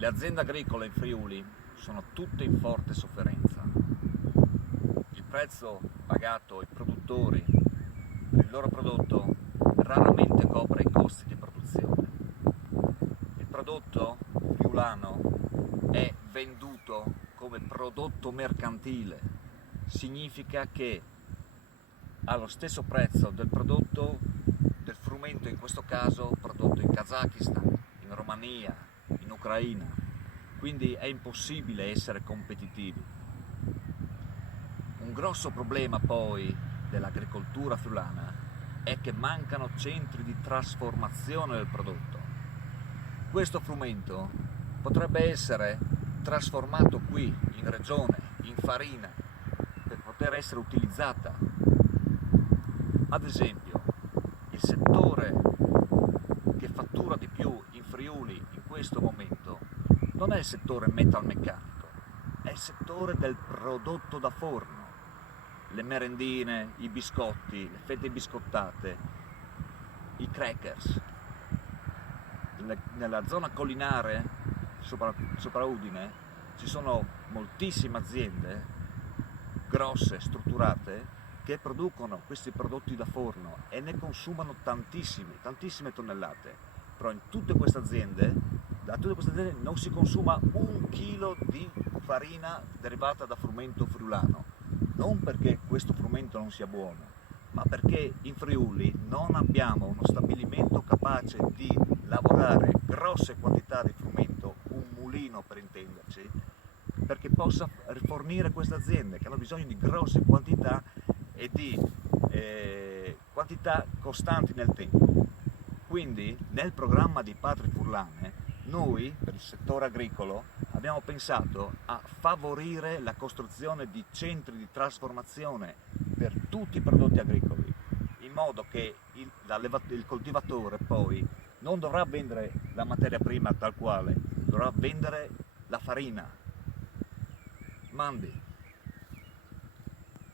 Le aziende agricole in Friuli sono tutte in forte sofferenza. Il prezzo pagato ai produttori per il loro prodotto raramente copre i costi di produzione. Il prodotto friulano è venduto come prodotto mercantile, significa che ha lo stesso prezzo del prodotto del frumento, in questo caso prodotto in Kazakistan, in Romania, in Ucraina, quindi è impossibile essere competitivi. Un grosso problema poi dell'agricoltura friulana è che mancano centri di trasformazione del prodotto. Questo frumento potrebbe essere trasformato qui in regione, in farina, per poter essere utilizzata. Ad esempio, il settore che fattura di più in Friuli in questo momento non è il settore metalmeccanico, è il settore del prodotto da forno. Le merendine, i biscotti, le fette biscottate, i crackers. Nella zona collinare, sopra Udine, ci sono moltissime aziende grosse, strutturate, che producono questi prodotti da forno e ne consumano tantissime tonnellate. Però in tutte queste aziende, da tutte queste aziende non si consuma 1 chilo di farina derivata da frumento friulano. Non perché questo frumento non sia buono, ma perché in Friuli non abbiamo uno stabilimento capace di lavorare grosse quantità di frumento, un mulino per intenderci, perché possa rifornire queste aziende che hanno bisogno di grosse quantità e di quantità costanti nel tempo. Quindi nel programma di Patrie Furlane noi, per il settore agricolo, abbiamo pensato a favorire la costruzione di centri di trasformazione per tutti i prodotti agricoli, in modo che il coltivatore poi non dovrà vendere la materia prima tal quale, dovrà vendere la farina. Mandi!